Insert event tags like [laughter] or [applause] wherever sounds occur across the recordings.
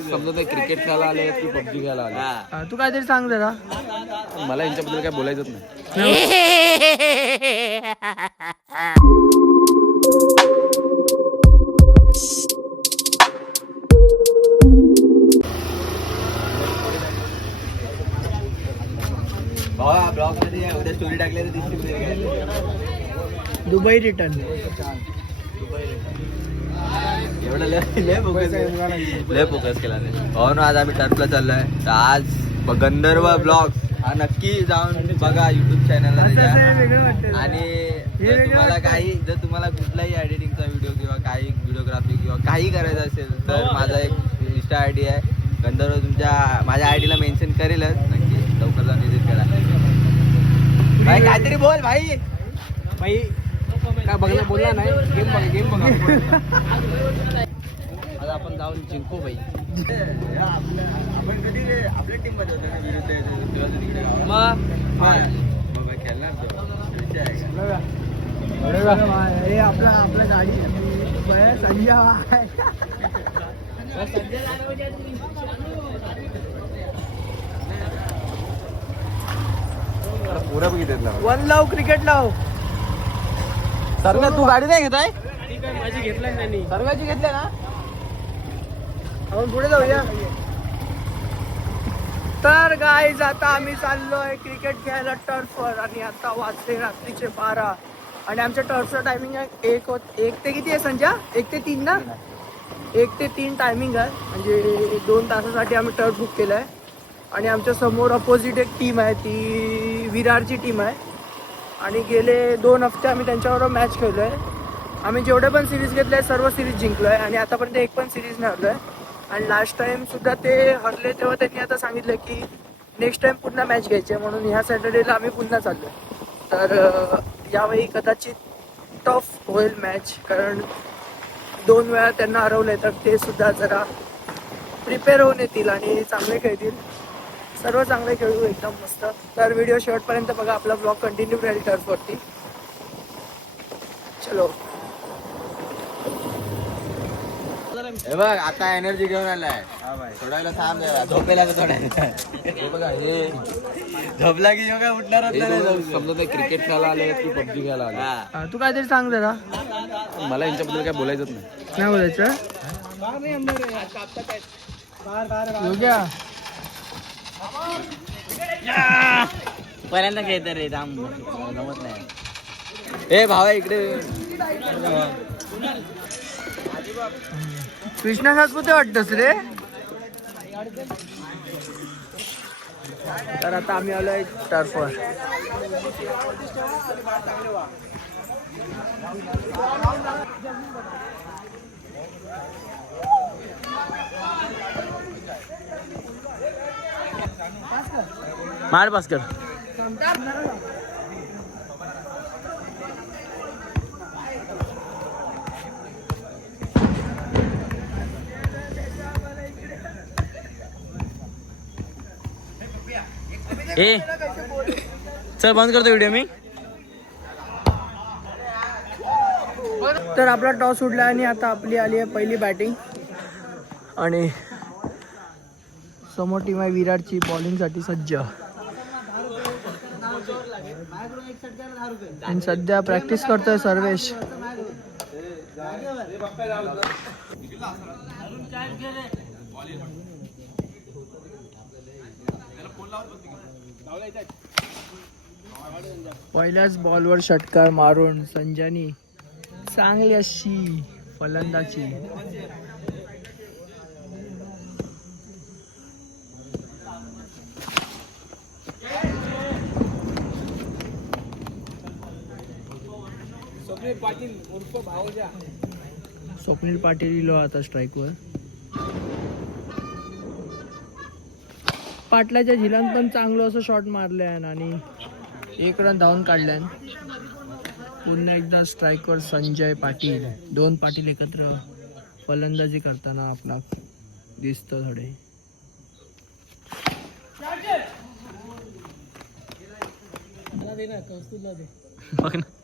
समजा ते क्रिकेट खेळायला आले की पबजी खेळायला आले. हा, तू काहीतरी सांग जरा. मला यांच्याबद्दल काय बोलायचंच नाही. ब्लॉगमध्ये उद्या स्टोरी टाकली तर दिसली दुबई रिटर्न एवढं लय लय फोकस लय फोकस केला रे हो ना आज आम्ही टर्फला चाललोय. तर आज गंधर्व ब्लॉग हा नक्की जाऊन बघा युट्यूब चॅनलला वाटतं आणि हे जर तुम्हाला. काही जर तुम्हाला कुठलाही एडिटिंगचा व्हिडिओ किंवा काही व्हिडिओग्राफी किंवा काही करायचं असेल तर माझा एक इंस्टा आय डी आहे. गंधर्व तुमच्या माझ्या आय डीला मेन्शन करेलच. नक्की लवकर जाऊन विजिट करा. भाई काहीतरी बोल भाई. बाई काय बघणं बोलला नाही गेम बघा गेम बघा [laughs] आज आपण जाऊन जिंकू भाई आपण कधी आपल्या टीममध्ये होतो ना विरुद्ध तिकडे मग खेळणार तो विषय आहे का? हे आपला आपला गाडी बया संजय आहे. पुरा बघितलं वन लाव क्रिकेट लाव सर्व तू गाडी नाही घेत आहे? माझी घेतलाय त्यांनी. घेतली ना? आपण पुढे जाऊया. तर गाईज आता आम्ही चाललोय क्रिकेट खेळायला टर्फवर आणि आता वाजले रात्रीचे बारा. आणि आमच्या टर्फचं टायमिंग आहे एक होत एक ते किती आहे संजय एक ते तीन ना? एक ते तीन टायमिंग आहे. म्हणजे दोन तासासाठी आम्ही टर्फ बुक केलं आहे आणि आमच्यासमोर अपोजिट एक टीम आहे ती विरारची टीम आहे. आणि गेले दोन हफ्ते आम्ही त्यांच्याबरोबर मॅच खेळलो आहे आम्ही जेवढे पण सिरीज घेतले सर्व सिरीज जिंकलो आहे आणि आतापर्यंत एक पण सिरीज नाही हरलो आहे आणि लास्ट टाइम सुद्धा ते हरले तेव्हा त्यांनी आता सांगितलं की नेक्स्ट टाइम पुन्हा मॅच घ्यायची आहे म्हणून ह्या सॅटर्डेला आम्ही पुन्हा चाललो आहे तर यावेळी कदाचित टफ होईल मॅच कारण दोन वेळा त्यांना हरवलं तर ते सुद्धा जरा प्रिपेअर होऊन येतील आणि चांगले खेळतील. सर्व चांगले खेळू एकदम मस्त. तर व्हिडिओ शेवटपर्यंत बघा आपला ब्लॉग कंटिन्यू राहील टर्फवरती चलो. हे बघ आता एनर्जी घेऊन आलाय. वेळा थांब झोपेला बघा हे. झोपला की योगा दोन समजा ते क्रिकेट खेळायला आले की पबजी खेळायला आले. तू काहीतरी सांग जरा. मला यांच्याबद्दल काय बोलायचंच नाही. नाही बोलायचं? योग्या. पहिल्यांदा खेळत रे थांब. जमत नाही. ए भावा इकडे. कृष्णा सातपुते वाटतस रे? तर आता आम्ही आलोय टर्फवर मार पास कर ए चल बंद करतो व्हिडिओ मी. तर आपला टॉस उडला आणि आता आपली आली आहे पहिली बॅटिंग आणि समोर टीम आहे विराटची बॉलिंगसाठी सज्ज. आणि सध्या प्रॅक्टिस करतोय सर्वेश. पहिल्याच बॉलवर षटकार मारून संजयनी चांगली अशी फलंदाची स्वप्नील पाटील इलो आता स्ट्राईकवर पाटलाच्या झिलान पण चांगलं असं शॉट मारल्यान आणि एक रन धावून काढल्यान. पुन्हा एकदा स्ट्राईकवर संजय पाटील. दोन पाटील एकत्र फलंदाजी करताना आपला दिसतं थोडे. बघ ना.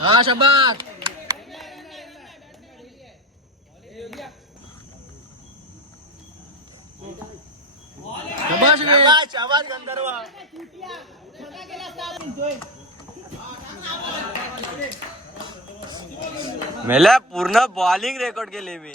हा शबात शबाश गंधर्व। मेल्या पूर्ण बॉलिंग रेकॉर्ड केले मी.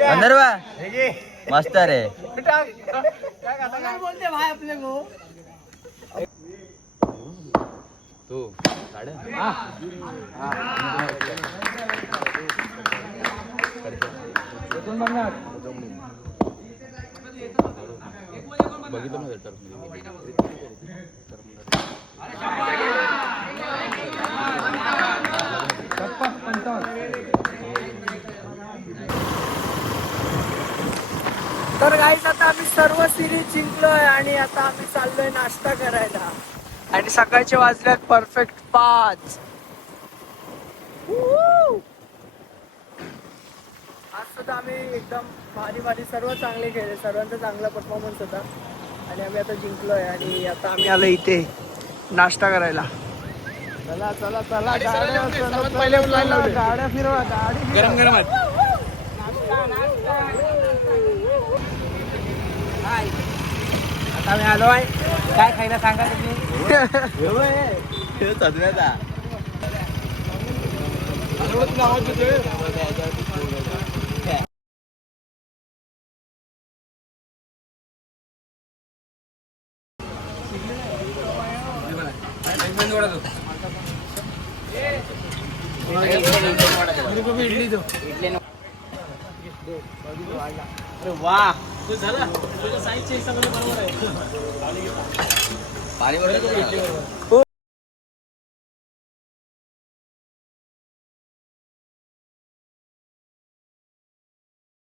गंधर्व मस्त रे. बोलते भाई तो साड्या बघितलं ना तर गाईज आता आम्ही सर्व सिरीज जिंकलोय आणि आता आम्ही चाललोय नाश्ता करायला. आणि सकाळचे वाजल्यात परफेक्ट पाच. आज सुद्धा आम्ही एकदम भारी भारी सर्व चांगले खेळले सर्वांचा चांगला परफॉर्मन्स होता. आणि आम्ही आता जिंकलोय आणि आता आम्ही आलो इथे नाश्ता करायला. चला चला चला गाड्या चला, चला, चला, गाड्या फिरवा गाडी. गरम गरम आता आम्ही आलो आहे. काय खायला सांगा तुम्ही? सदव्याचा पाणी बरोबर